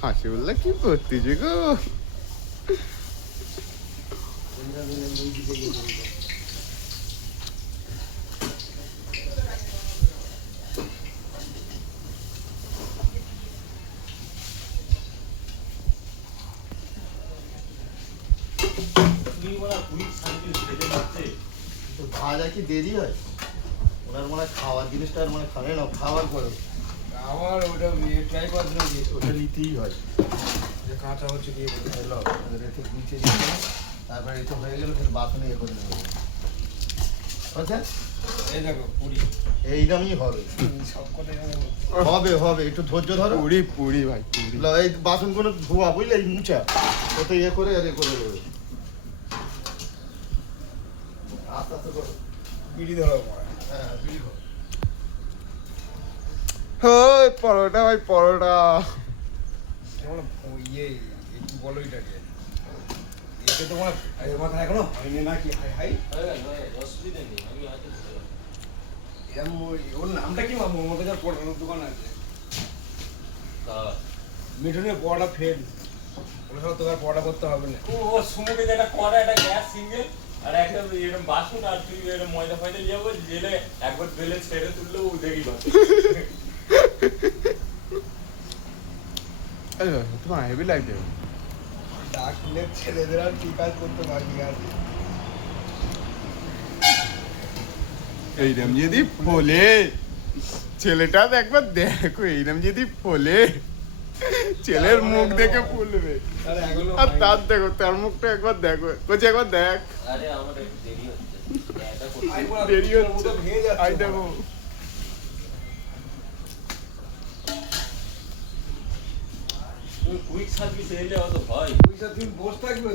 হাসি বললে কি করতেছে গো? ভাজা কি দেরি হয়? ওনার মনে হয় খাওয়ার জিনিসটা আর মানে খাবে না, খাওয়ার পরে আমার ওটা ট্রাই করার জন্য দিয়েছি, ওটা নিতেই হয়। যে কাঁচা হচ্ছে দিয়ে এলো, এবার একটু গুছিয়ে দিতে হবে। তারপরে এটা হয়ে গেলে ফের বাসনে ইয়ে করে দেবো। আচ্ছা, এই দেখো পুরি এই দামই হবে। সব কথাই হবে হবে, একটু ধৈর্য ধরো। পুরি পুরি ভাই পুরি। লো, এই বাসনগুলো ধোয়া বুঝলে, এই মুছা ওতে ইয়ে করে আর ইয়ে করে দেবে। আস্তে আস্তে করো। বিড়ি ধরো মনে হ্যাঁ, বিড়ি খাও। হয় পরোটা ভাই পরোটা। কেমন ইয়ে একটু বলো এটাকে একে তোমার এর মাথা এখনো হয়নি নাকি? হাই হাই এরম ওর নামটা কি মামু? ওর মতো যার পড়ানোর দোকান আছে মিঠুনের পড়া ফেল, ওর সাথে তোর পড়া করতে হবে না। ও সুমুকে যেটা করা এটা গ্যাস সিঙ্গেল আর একটা এরকম বাসন আর তুই এরকম ময়দা ফয়দা নিয়ে যাবো জেলে একবার বেলে ছেড়ে তুললেও ও দেখি পাচ্ছে। তোমার হেভি লাগছে। ডাকলে ছেলেদের আর কি কাজ করতে বাকি আছে? এইরম যদি ফলে ছেলেটা একবার দেখো, এইরম যদি ফলে ছেলের মুখ দেখে ফুলবে। আরে এগুলো আর তার দেখো, তার মুখটা একবার দেখো, বলছি একবার দেখ। আরে আমার একটু দেরি হচ্ছে এটা আই করতে বলা দেরি তোর হচ্ছে। মতো ভেঙে যাচ্ছে। আই দেখো তুমি কুইক সার্ভিস এলে অত ভয় পয়সা তুমি বসে থাকবে